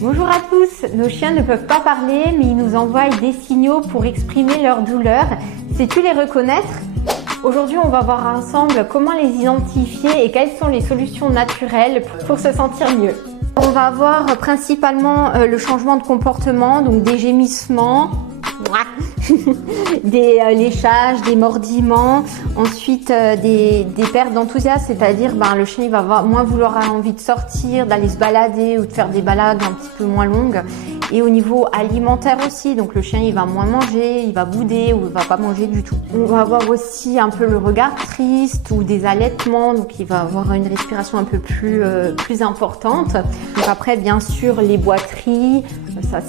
Bonjour à tous, nos chiens ne peuvent pas parler mais ils nous envoient des signaux pour exprimer leur douleur. Sais-tu les reconnaître? Aujourd'hui on va voir ensemble comment les identifier et quelles sont les solutions naturelles pour se sentir mieux. On va voir principalement le changement de comportement, donc des gémissements, des léchages, des mordiments, ensuite des pertes d'enthousiasme, c'est-à-dire le chien il va moins vouloir avoir envie de sortir, d'aller se balader ou de faire des balades un petit peu moins longues. Et au niveau alimentaire aussi, donc le chien il va moins manger, il va bouder ou il va pas manger du tout. On va avoir aussi un peu le regard triste ou des allaitements, donc il va avoir une respiration un peu plus importante. Donc après bien sûr les boiteries, ça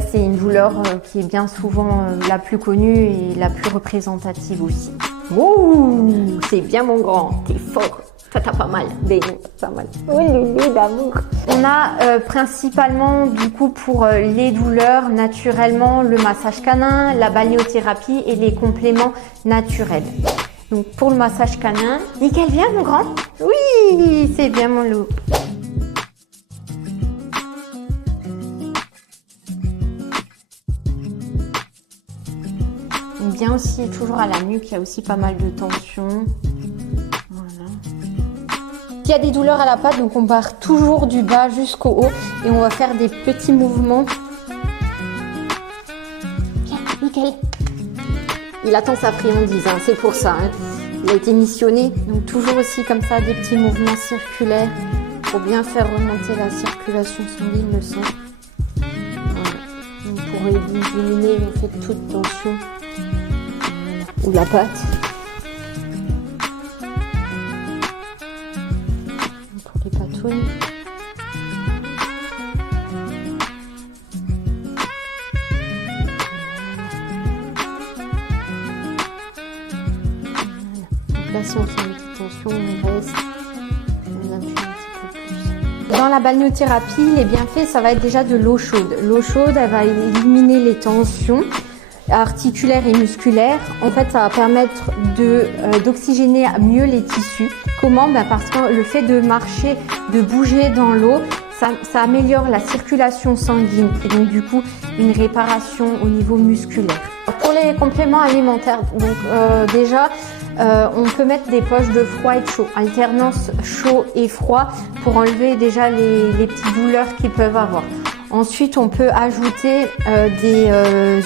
c'est une douleur qui est bien souvent la plus connue et la plus représentative aussi. Ouh, c'est bien mon grand, t'es fort. Toi t'as pas mal, ben non, pas mal. Oh loulou d'amour. On a principalement du coup pour les douleurs naturellement le massage canin, la balnéothérapie et les compléments naturels. Donc pour le massage canin, nickel, viens mon grand. Oui, c'est bien mon loup. Bien aussi toujours à la nuque, il y a aussi pas mal de tension. Voilà. Il y a des douleurs à la patte, donc on part toujours du bas jusqu'au haut et on va faire des petits mouvements. Viens, nickel. Il attend sa friandise, hein, c'est pour ça. Hein. Il a été missionné, donc toujours aussi comme ça des petits mouvements circulaires pour bien faire remonter la circulation sanguine, le sang. Voilà. Donc pour éliminer le fait de toute tension. Ou la patte. Pour les patouilles. Donc là, si on fait une petite tension, on reste. On appuie un petit peu plus. Dans la balnéothérapie, les bienfaits, ça va être déjà de l'eau chaude. L'eau chaude, elle va éliminer les tensions articulaires et musculaires. En fait, ça va permettre d'oxygéner mieux les tissus. Comment? Parce que le fait de marcher, de bouger dans l'eau, ça améliore la circulation sanguine et donc du coup une réparation au niveau musculaire. Pour les compléments alimentaires, donc déjà on peut mettre des poches de froid et de chaud, alternance chaud et froid pour enlever déjà les petites douleurs qu'ils peuvent avoir. Ensuite, on peut ajouter des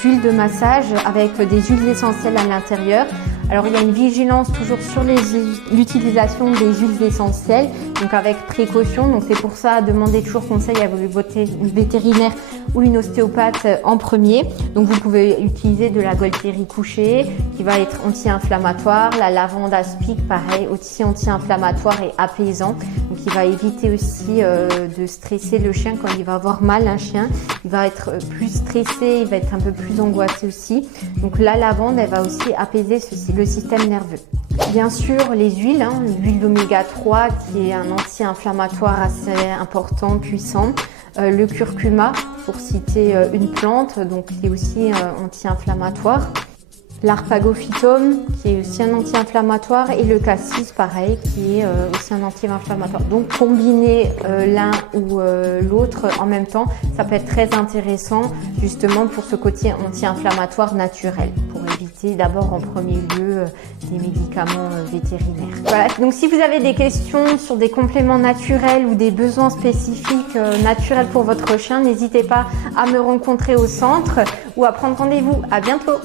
huiles de massage avec des huiles essentielles à l'intérieur. Alors, il y a une vigilance toujours sur l'utilisation des huiles essentielles, donc avec précaution. Donc, c'est pour ça, demander toujours conseil à votre vétérinaire ou une ostéopathe en premier. Donc, vous pouvez utiliser de la Gualtérie couchée qui va être anti-inflammatoire, la lavande aspic, pareil, aussi anti-inflammatoire et apaisant. Donc, il va éviter aussi de stresser le chien quand il va avoir mal. Un chien, il va être plus stressé, il va être un peu plus angoissé aussi. Donc, la lavande, elle va aussi apaiser le système nerveux. Bien sûr, les huiles, l'huile d'oméga 3 qui est un anti-inflammatoire assez important, puissant. Le curcuma, pour citer une plante, donc qui est aussi anti-inflammatoire. L'arpagophytum, qui est aussi un anti-inflammatoire, et le cassis, pareil, qui est aussi un anti-inflammatoire. Donc, combiner l'un ou l'autre en même temps, ça peut être très intéressant, justement, pour ce côté anti-inflammatoire naturel, pour éviter d'abord en premier lieu des médicaments vétérinaires. Voilà, donc si vous avez des questions sur des compléments naturels ou des besoins spécifiques naturels pour votre chien, n'hésitez pas à me rencontrer au centre ou à prendre rendez-vous. À bientôt!